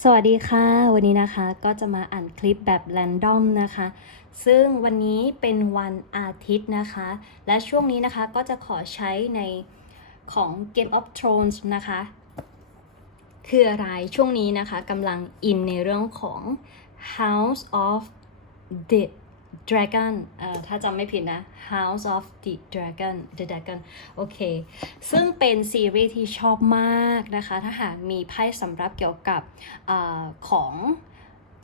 สวัสดีค่ะ วันนี้นะคะก็จะมาอ่านคลิปแบบแรนดอมนะคะ ซึ่งวันนี้เป็นวันอาทิตย์นะคะ และช่วงนี้นะคะก็จะขอใช้ในของ Game of Thrones นะคะ คืออะไรช่วงนี้นะคะกำลังอินในเรื่องของ House of the Dragon เอ่อถ้าจำไม่ผิดนะ House of the Dragon the Dragon โอเค ซึ่งเป็นซีรีส์ที่ชอบมากนะคะ ถ้าหากมีไพ่สำหรับเกี่ยวกับอาของ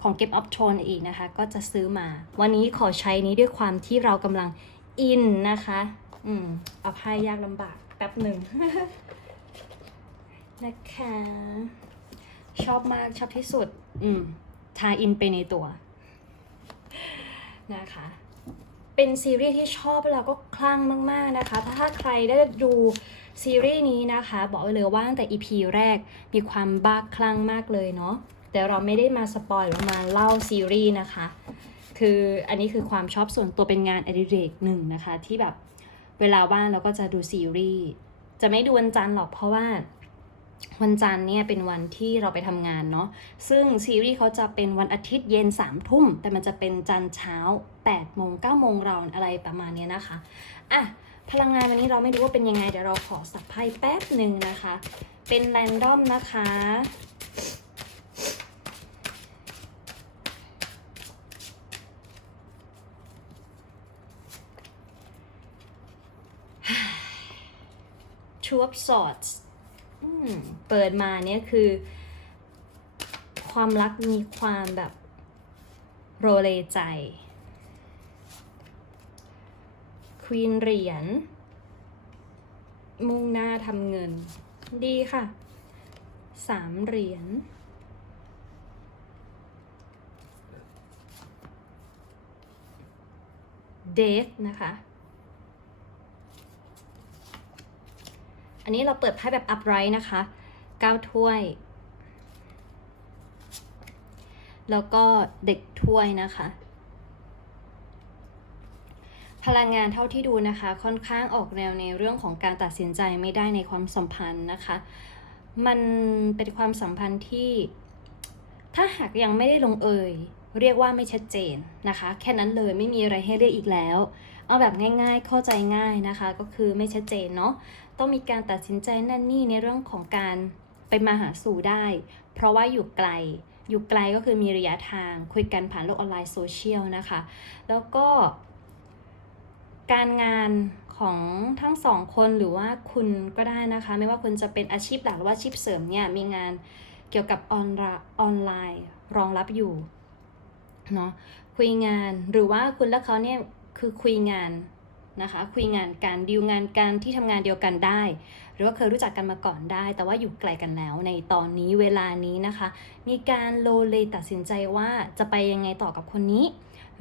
ของ Game of Thrones อีกนะคะ ก็จะซื้อมา วันนี้ขอใช้นี้ด้วยความที่เรากำลังอินนะคะ อืม เอาไพ่ยากลำบากแป๊บหนึ่งนะคะ ชอบมาก ชอบที่สุด อืม ทาอินไปในตัว นะคะ เป็นซีรีส์ที่ชอบแล้วก็คลั่งมาก ๆนะคะ ถ้าใครได้ดูซีรีส์นี้นะคะ บอกเลยว่าตั้งแต่ EP แรกมีความบ้าคลั่งมากเลยเนาะแต่เราไม่ได้มาสปอยหรือมาเล่าซีรีส์นะคะ คืออันนี้คือความชอบส่วนตัวเป็นงานอดิเรกหนึ่งนะคะ ที่แบบเวลาว่างเราก็จะดูซีรีส์จะไม่ดูวันจันทร์หรอกเพราะว่า วันจันทร์เนี่ยเป็นวันที่เราไปทำงานเนาะ ซึ่งซีรีส์เขาจะเป็นวันอาทิตย์เย็น3ามทุ่ม แต่มันจะเป็นจันทร์เช้า8โมง9โมงเราอะไรประมาณนี้นะคะ อะ พลังงานวันนี้เราไม่รู้ว่าเป็นยังไง เดี๋ยวเราขอสับไพ่แป๊บหนึ่งนะคะ เป็นแรนดอมนะคะ Two of Swords อืม เปิดมาเนี่ยคือ ความรักมีความแบบโรเลใจควีนเหรียญมุ่งหน้าทำเงิน ดีค่ะสามเหรียญเดทนะคะ อันนี้เราเปิดไพ่แบบ upright นะคะ9ถ้วย แล้วก็เด็กถ้วยนะคะ พลังงานเท่าที่ดูนะคะ ค่อนข้างออกแนวในเรื่องของการตัดสินใจไม่ได้ในความสัมพันธ์นะคะ มันเป็นความสัมพันธ์ที่ถ้าหากยังไม่ได้ลงเอยเรียกว่าไม่ชัดเจนนะคะ แค่นั้นเลยไม่มีอะไรให้เรียกอีกแล้ว เอาแบบง่ายๆเข้าใจง่ายนะคะ ก็คือไม่ชัดเจนเนาะ ต้องมีการตัดสินใจนั่นนี่ในเรื่องของการไปมาหาสู่ได้ เพราะว่าอยู่ไกล อยู่ไกลก็คือมีระยะทางคุยกันผ่านโลกออนไลน์โซเชียลนะคะ แล้วก็ การงานของทั้งสองคนหรือว่าคุณก็ได้นะคะ ไม่ว่าคุณจะเป็นอาชีพหลักหรือว่าอาชีพเสริมเนี่ยมีงานเกี่ยวกับออนไลน์ออนไลน์รองรับอยู่เนาะคุยงานหรือว่าคุณและเขาเนี่ยคือคุยงาน นะคะคุยงานการดีลงานการที่ทำงานเดียวกันได้ หรือว่าเคยรู้จักกันมาก่อนได้ แต่ว่าอยู่ไกลกันแล้วในตอนนี้เวลานี้นะคะ มีการโลเลตัดสินใจว่าจะไปยังไงต่อกับคนนี้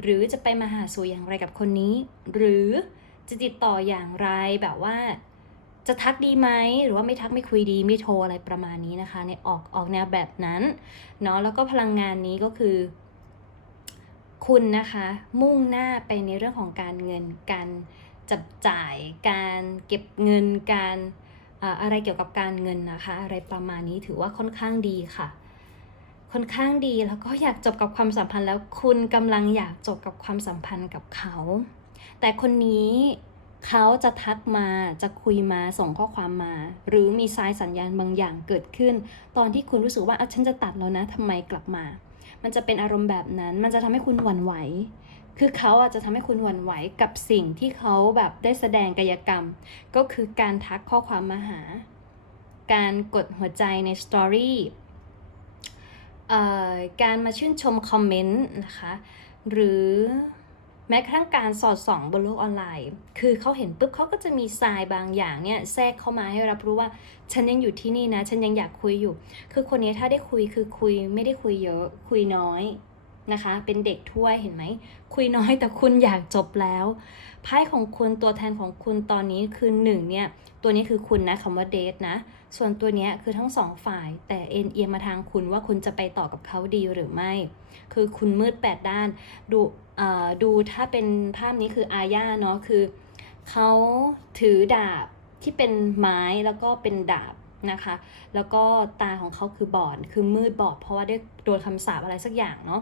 หรือจะไปมาหาสู่อย่างไรกับคนนี้ หรือจะติดต่ออย่างไรแบบว่าจะทักดีไหมหรือว่าไม่ทักไม่คุยดีไม่โทรอะไรประมาณนี้นะคะ ในออกออกแนวแบบนั้นเนาะแล้วก็พลังงานนี้ก็คือ คุณนะคะ มุ่งหน้าไปในเรื่องของการเงินการ จับจ่ายการเก็บเงินการอ่าอะไรเกี่ยวกับการเงินนะคะ อะไรประมาณนี้ถือว่าค่อนข้างดีค่ะ ค่อนข้างดีแล้วก็อยากจบกับความสัมพันธ์แล้วคุณกำลังอยากจบกับความสัมพันธ์กับเขา แต่คนนี้เขาจะทักมาจะคุยมาส่งข้อความมา หรือมีสายสัญญาณบางอย่างเกิดขึ้น ตอนที่คุณรู้สึกว่าอะฉันจะตัดแล้วนะทำไมกลับมา มันจะเป็นอารมณ์แบบนั้น มันจะทำให้คุณหวั่นไหว คือเขาอาจจะทำให้คุณหวั่นไหวกับสิ่งที่เขาแบบได้แสดงกายกรรม ก็คือการทักข้อความมาหา การกดหัวใจในสตอรี่การมาชื่นชมคอมเมนต์นะคะ หรือแม้กระทั่งการสอดส่องบนโลกออนไลน์ คือเขาเห็นปุ๊บเขาก็จะมีทรายบางอย่างเนี่ยแทรกเข้ามาให้รับรู้ว่า ฉันยังอยู่ที่นี่นะ ฉันยังอยากคุยอยู่ คือคนนี้ถ้าได้คุยคือคุยไม่ได้คุยเยอะ คุยน้อย นะคะ เป็นเด็กถ้วยเห็นไหม คุยน้อยแต่คุณอยากจบแล้ว ไพ่ของคุณตัวแทนของคุณตอนนี้คือหนึ่งเนี่ย ตัวนี้คือคุณนะคำว่าเดทนะ ส่วนตัวเนี้ยคือทั้งสองฝ่าย แต่เอ็นเอียงมาทางคุณว่าคุณจะไปต่อกับเขาดีหรือไม่ คือคุณมืดแปดด้าน ดูเอ่อดูถ้าเป็นภาพนี้คืออาญาเนาะ คือเขาถือดาบที่เป็นไม้แล้วก็เป็นดาบ นะคะ แล้วก็ตาของเขาคือบอด คือมืดบอด เพราะว่าได้โดนคำสาปอะไรสักอย่างเนาะ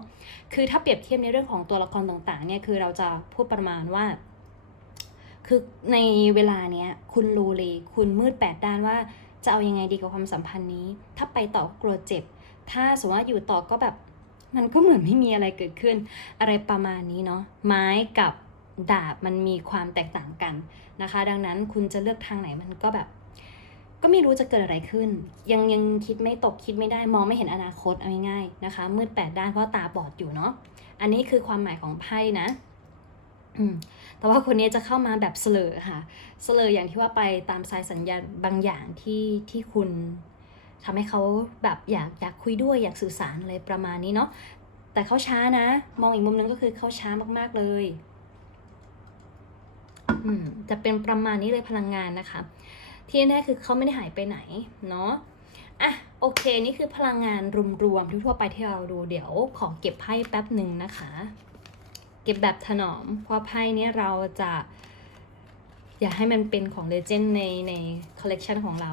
คือถ้าเปรียบเทียบในเรื่องของตัวละครต่างๆเนี่ย คือเราจะพูดประมาณว่า คือในเวลาเนี้ยคุณรู้เลยคุณมืดแปดด้านว่าจะเอายังไงดีกับความสัมพันธ์นี้ ถ้าไปต่อก็กลัวเจ็บ ถ้าสมมติว่าอยู่ต่อก็แบบมันก็เหมือนไม่มีอะไรเกิดขึ้น อะไรประมาณนี้เนาะ ไม้กับดาบมันมีความแตกต่างกันนะคะ ดังนั้นคุณจะเลือกทางไหนมันก็แบบ ก็ไม่รู้จะเกิดอะไรขึ้น ยังยังคิดไม่ตกคิดไม่ได้มองไม่เห็นอนาคตเอาง่ายๆนะคะ มืดแปดด้านเพราะตาบอดอยู่เนาะอันนี้คือความหมายของไพ่นะแต่ว่าคนนี้จะเข้ามาแบบเสลอค่ะเสลออย่างที่ว่าไปตามสายสัญญาณบางอย่างที่ที่คุณทำให้เขาแบบอยากอยากคุยด้วยอยากสื่อสารอะไรประมาณนี้เนาะแต่เขาช้านะ มองอีกมุมนึงก็คือเขาช้ามากๆเลยอืมจะเป็นประมาณนี้เลยพลังงานนะคะ ที่แน่ๆคือเขาไม่ได้หายไปไหนเนาะอะโอเค นี่คือพลังงานรวมๆทั่วไปที่เราดูเดี๋ยวขอเก็บไพ่แป๊บหนึ่งนะคะ เก็บแบบถนอม เพราะไพ่นี้เราจะ อยากให้มันเป็นของเลเจนด์ในในคอลเลกชันของเรา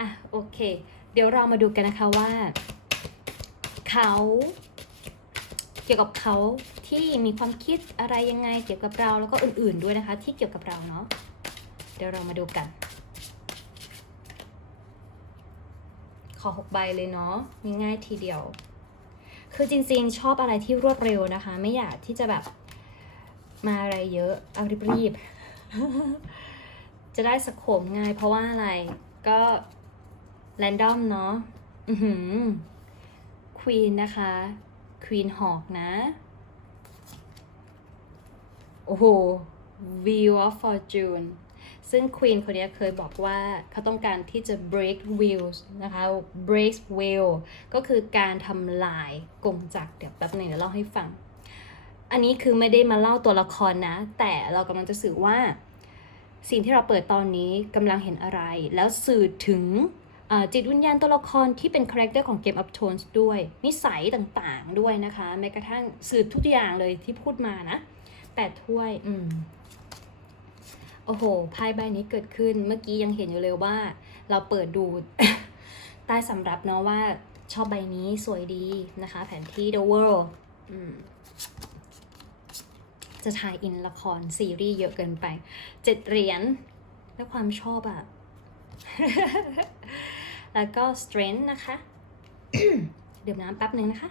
อะโอเค เดี๋ยวเรามาดูกันนะคะว่า เขาเกี่ยวกับเขาที่มีความคิดอะไรยังไงเกี่ยวกับเราแล้วก็อื่นๆด้วยนะคะ ที่เกี่ยวกับเราเนาะ ดี๋ยวเรามาดูกัน ขอหกใบเลยเนาะง่ายๆทีเดียว คือจริงๆ ชอบอะไรที่รวดเร็วนะคะ ไม่อยากที่จะแบบมาอะไรเยอะ เอารีบๆ จะได้สโคมง่าย เพราะว่าอะไรก็แรนดอมเนาะอือหือควีนนะคะ ควีนหอกนะ โอ้โห Wheel of Fortune ซึ่งควีนคนนี้เคยบอกว่าเขาต้องการที่จะ break wheels นะคะ break wheel ก็คือการทำลายกงจักรเดี๋ยวแป๊บหนึงเดี๋ยวเล่าให้ฟัง อันนี้คือไม่ได้มาเล่าตัวละครนะ แต่เรากำลังจะสื่อว่า สิ่งที่เราเปิดตอนนี้กำลังเห็นอะไร แล้วสื่อถึงจิตวิญญาณตัวละครที่เป็นคาแรคเตอร์ของ Game of Thrones ด้วย นิสัยต่างๆด้วยนะคะ แม้กระทั่งสื่อทุกอย่างเลยที่พูดมานะแปดถ้วย อืม โอ้โหไพ่ใบนี้เกิดขึ้น เมื่อกี้ยังเห็นอยู่เลยว่า เราเปิดดูใต้สำรับเนาะว่าชอบใบนี้สวยดีนะคะ แผนที่ The World จะถ่ายอินละครซีรีส์เยอะเกินไป เจ็ดเหรียญและความชอบอะแล้วก็ strength นะคะ ดื่มน้ำแป๊บหนึ่งนะคะ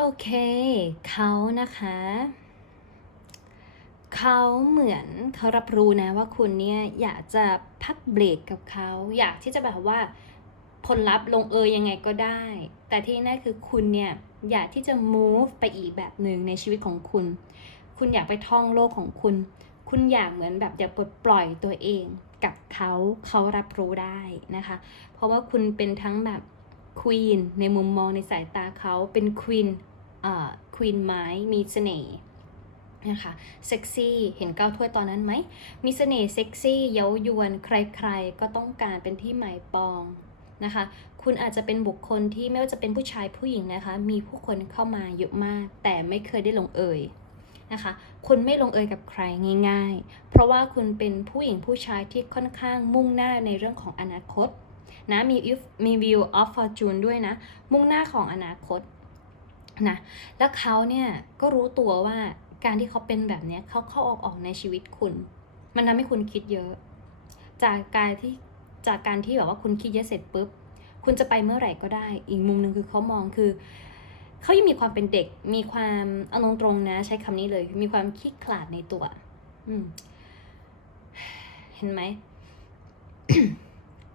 โอเค เขานะคะ เขาเหมือนเขารับรู้นะว่าคุณเนี่ยอยากจะพักเบรกกับเขา อยากที่จะแบบว่าผลลัพธ์ลงเอยยังไงก็ได้ แต่ที่แน่คือคุณเนี่ยอยากที่จะ move ไปอีกแบบหนึ่งในชีวิตของคุณ คุณอยากไปท่องโลกของคุณ คุณอยากเหมือนแบบอยากปลดปล่อยตัวเองกับเขาเขารับรู้ได้นะคะ เพราะว่าคุณเป็นทั้งแบบ ควีนในมุมมองในสายตาเขาเป็นควีนเอ่าควีนไม้มีเสน่ห์นะคะเซ็กซี่เห็นเก้าถ้วยตอนนั้นไหม มีเสน่ห์เซ็กซี่เย้ายวนใครๆ ก็ต้องการเป็นที่หมายปองนะคะ คุณอาจจะเป็นบุคคลที่ไม่ว่าจะเป็นผู้ชายผู้หญิงนะคะ มีผู้คนเข้ามาเยอะมาก แต่ไม่เคยได้ลงเอยนะคะคุณไม่ลงเอยกับใครง่าย ๆ เพราะว่าคุณเป็นผู้หญิงผู้ชายที่ค่อนข้างมุ่งหน้าในเรื่องของอนาคต นะมีมี view of fortune ด้วยนะ มุ่งหน้าของอนาคตนะแล้วเขาเนี่ยก็รู้ตัวว่าการที่เขาเป็นแบบเนี้ยเขาเข้าออกออกในชีวิตคุณ มันทำให้คุณคิดเยอะ จากการที่จากการที่แบบว่าคุณคิดเยอะเสร็จปุ๊บ คุณจะไปเมื่อไหร่ก็ได้ อีกมุมหนึ่งคือเขามองคือเขายังมีความเป็นเด็ก มีความเอาตรงๆนะ ใช้คำนี้เลย มีความขี้ขลาดในตัว อืม เห็นไหม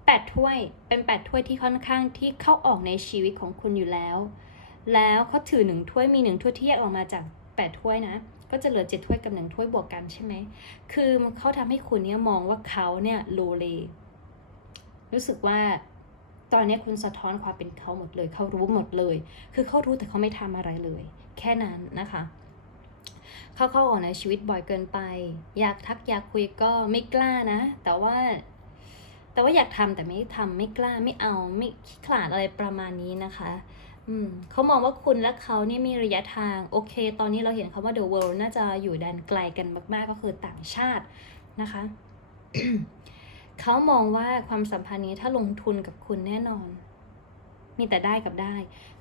แปดถ้วยเป็นแปดถ้วยที่ค่อนข้างที่เข้าออกในชีวิตของคุณอยู่แล้ว แล้วเขาถือหนึ่งถ้วยมีหนึ่งถ้วยที่แยกออกมาจากแปดถ้วยนะ ก็จะเหลือเจ็ดถ้วยกับหนึ่งถ้วยบวกกันใช่ไหม คือเขาทำให้คุณเนี่ยมองว่าเขาเนี่ยโลเล รู้สึกว่าตอนนี้คุณสะท้อนความเป็นเขาหมดเลย เขารู้หมดเลย คือเขารู้แต่เขาไม่ทำอะไรเลย แค่นั้นนะคะ เขาเข้าออกในชีวิตบ่อยเกินไป อยากทักอยากคุยก็ไม่กล้านะ แต่ว่า แต่ว่าอยากทำแต่ไม่ทำไม่กล้าไม่เอาไม่ขี้ขลาดอะไรประมาณนี้นะคะ อืมเขามองว่าคุณและเขาเนี่ยมีระยะทางโอเค ตอนนี้เราเห็นคำว่า the world น่าจะอยู่แดนไกลกันมากๆก็คือต่างชาตินะคะเขามองว่าความสัมพันธ์นี้ถ้าลงทุนกับคุณแน่นอน มีแต่ได้กับได้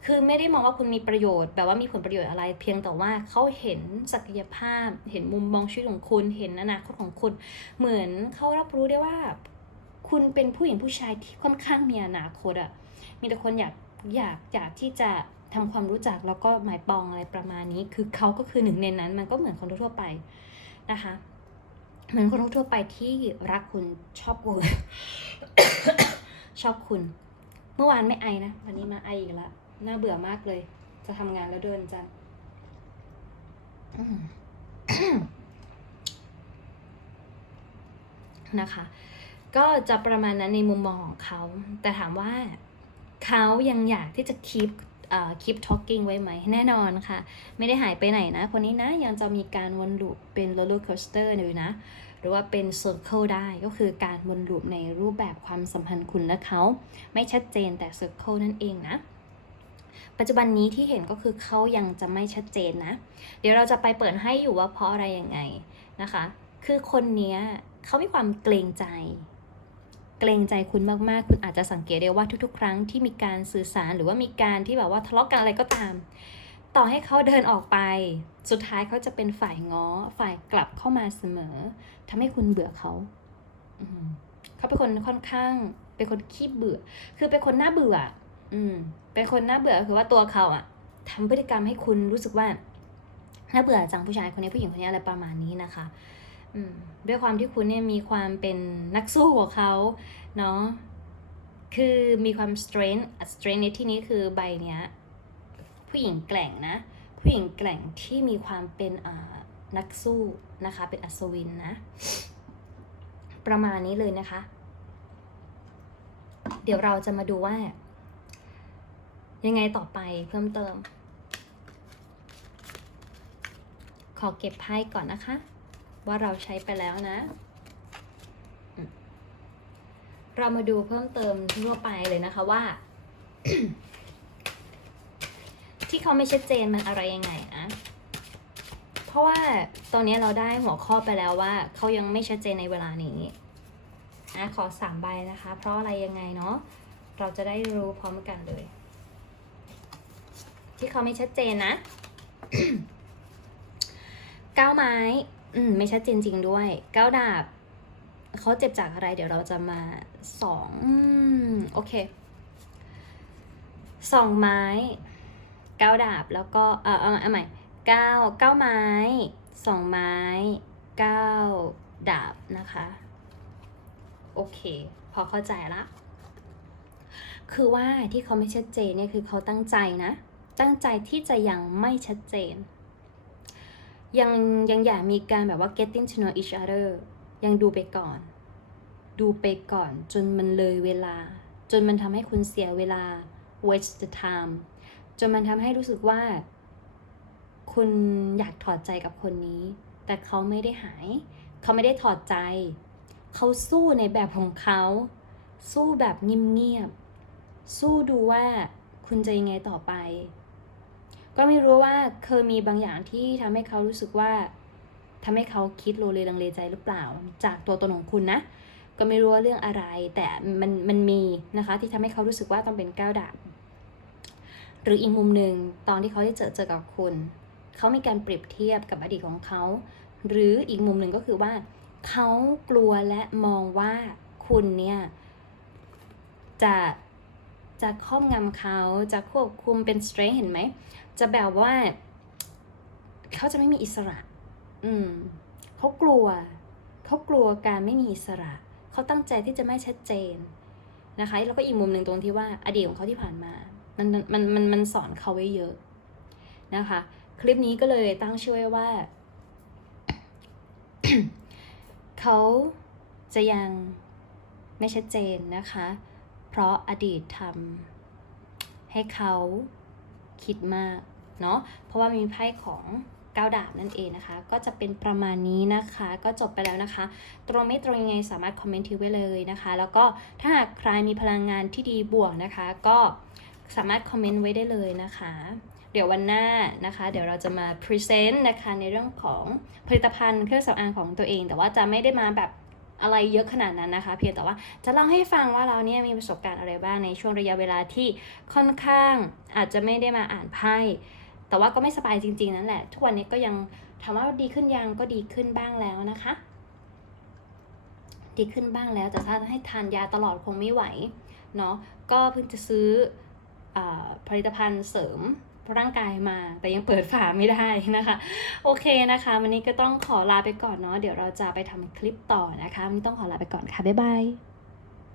คือไม่ได้มองว่าคุณมีประโยชน์ แบบว่ามีผลประโยชน์อะไร เพียงแต่ว่าเขาเห็นศักยภาพ เห็นมุมมองชีวิตของคุณ เห็นอนาคตของคุณ เหมือนเขารับรู้ได้ว่า คุณเป็นผู้หญิงผู้ชายที่ค่อนข้างมีอนาคตอะมีแต่คนอยากอยากอยากที่จะทำความรู้จักแล้วก็หมายปองอะไรประมาณนี้ คือเขาก็คือหนึ่งในนั้นมันก็เหมือนคนทั่วไปนะคะเหมือนคนทั่วไปที่รักคุณชอบคุณชอบคุณ เมื่อวานไม่ไอนะ วันนี้มาไออีกแล้วน่าเบื่อมากเลย จะทำงานแล้วเดินจังนะคะ ก็จะประมาณนั้นในมุมมองของเขา แต่ถามว่าเขายังอยากที่จะ keep เอ่อ keep talking ไว้ไหม แน่นอนค่ะ ไม่ได้หายไปไหนนะ คนนี้นะ ยังจะมีการวนลูปเป็น roller coaster อยู่นะ หรือว่าเป็น circle ได้ก็คือการวนลูปในรูปแบบความสัมพันธ์คุณและเขา ไม่ชัดเจนแต่ circle นั่นเองนะ ปัจจุบันนี้ที่เห็นก็คือเขายังจะไม่ชัดเจนนะ เดี๋ยวเราจะไปเปิดให้อยู่ว่าเพราะอะไรยังไงนะคะ คือคนนี้เขามีความเกรงใจ เกรงใจคุณมากๆ คุณอาจจะสังเกตได้ว่าทุกๆ ครั้งที่มีการสื่อสารหรือว่ามีการที่แบบว่าทะเลาะกันอะไรก็ตาม ต่อให้เขาเดินออกไป สุดท้ายเขาจะเป็นฝ่ายง้อ ฝ่ายกลับเข้ามาเสมอทำให้คุณเบื่อเขาอืเขาเป็นคนค่อนข้าง เป็นคนขี้เบื่อ คือเป็นคนน่าเบื่อ อืม เป็นคนน่าเบื่อคือว่าตัวเขาอะทำพฤติกรรมให้คุณรู้สึกว่าน่าเบื่อจังผู้ชายคนนี้ผู้หญิงคนนี้อะไรประมาณนี้นะคะ ด้วยความที่คุณเนี่ยมีความเป็นนักสู้ของเขาเนาะคือมีความ strength strength ในที่นี้คือใบเนี้ยผู้หญิงแกร่งนะ ผู้หญิงแกร่งที่มีความเป็นนักสู้นะคะ เป็นอัศวินนะ ประมาณนี้เลยนะคะ เดี๋ยวเราจะมาดูว่า ยังไงต่อไปเพิ่มเติม ขอเก็บไพ่ก่อนนะคะ ว่าเราใช้ไปแล้วนะ เรามาดูเพิ่มเติมทั่วไปเลยนะคะว่า ที่เขาไม่ชัดเจนมันอะไรยังไงอะเพราะว่าตอนนี้เราได้หัวข้อไปแล้วว่าเขายังไม่ชัดเจนในเวลานี้อะขอสามใบนะคะ เพราะอะไรยังไงเนาะเราจะได้รู้พร้อมกันเลย ที่เขาไม่ชัดเจนนะก้าวไม้ อืมไม่ชัดเจนจริงด้วยเก้าดาบเขาเจ็บจากอะไร เดี๋ยวเราจะมาสองอโอเคสองไม้เก้าดาบแล้วก็เออเอาเอาใหม่เก้าเก้าไม้สองไม้เก้าดาบนะคะ โอเค พอเข้าใจละคือว่าที่เขาไม่ชัดเจนเนี่ยคือเขาตั้งใจนะ ตั้งใจที่จะยังไม่ชัดเจน ยังยังอยากมีการแบบว่า getting to know each other ยังดูไปก่อน ดูไปก่อน จนมันเลยเวลา จนมันทำให้คุณเสียเวลา waste the time จนมันทำให้รู้สึกว่า คุณอยากถอดใจกับคนนี้ แต่เขาไม่ได้หาย เขาไม่ได้ถอดใจ เขาสู้ในแบบของเขา สู้แบบเงียบๆสู้ดูว่าคุณจะยังไงต่อไป ก็ไม่รู้ว่าเคยมีบางอย่างที่ทำให้เขารู้สึกว่าทำให้เขาคิดโลเลลังเลใจหรือเปล่า จากตัวตนของคุณนะ ก็ไม่รู้ว่าเรื่องอะไร แต่มันมันมีนะคะที่ทำให้เขารู้สึกว่าต้องเป็นก้าวดาบหรืออีกมุมหนึ่งตอนที่เขาได้เจอเจอกับคุณ เขามีการเปรียบเทียบกับอดีตของเขา หรืออีกมุมหนึ่งก็คือว่า เขากลัวและมองว่าคุณเนี่ยจะ จะครอบงำเขาจะควบคุมเป็น strength เห็นไหม จะแบบว่า เขาจะไม่มีอิสระ อืมเขากลัว เขากลัวการไม่มีอิสระ เขาตั้งใจที่จะไม่ชัดเจนนะคะ แล้วก็อีกมุมหนึ่งตรงที่ว่าอดีตของเขาที่ผ่านมา มันมันมันมันสอนเขาไว้เยอะนะคะ คลิปนี้ก็เลยตั้งชื่อไว้ว่า เขาจะยังไม่ชัดเจนนะคะ เพราะอดีตทำให้เขาคิดมากเนาะเพราะว่ามีไพ่ของก้าวดาบนั่นเองนะคะ ก็จะเป็นประมาณนี้นะคะ ก็จบไปแล้วนะคะ ตรงไม่ตรงยังไงสามารถคอมเมนต์ทิ้งไว้เลยนะคะ แล้วก็ถ้าหากใครมีพลังงานที่ดีบวกนะคะ ก็สามารถคอมเมนต์ไว้ได้เลยนะคะ เดี๋ยววันหน้านะคะ เดี๋ยวเราจะมาพรีเซนต์นะคะในเรื่องของผลิตภัณฑ์เครื่องสำอางของตัวเอง แต่ว่าจะไม่ได้มาแบบ อะไรเยอะขนาดนั้นนะคะ เพียงแต่ว่าจะเล่าให้ฟังว่าเราเนี่ยมีประสบการณ์อะไรบ้างในช่วงระยะเวลาที่ค่อนข้างอาจจะไม่ได้มาอ่านไพ่แต่ว่าก็ไม่สบายจริง ๆ นั่นแหละทุกวันนี้ก็ยังถามว่าดีขึ้นยังก็ดีขึ้นบ้างแล้วนะคะ ดีขึ้นบ้างแล้วแต่ถ้าให้ทานยาตลอดคงไม่ไหวเนาะก็เพิ่งจะซื้ออผลิตภัณฑ์เสริม ร่างกายมาแต่ยังเปิดฝาไม่ได้นะคะ โอเคนะคะ วันนี้ก็ต้องขอลาไปก่อนเนาะเดี๋ยวเราจะไปทำคลิปต่อนะคะวันนี้ต้องขอลาไปก่อนค่ะ บ๊ายบาย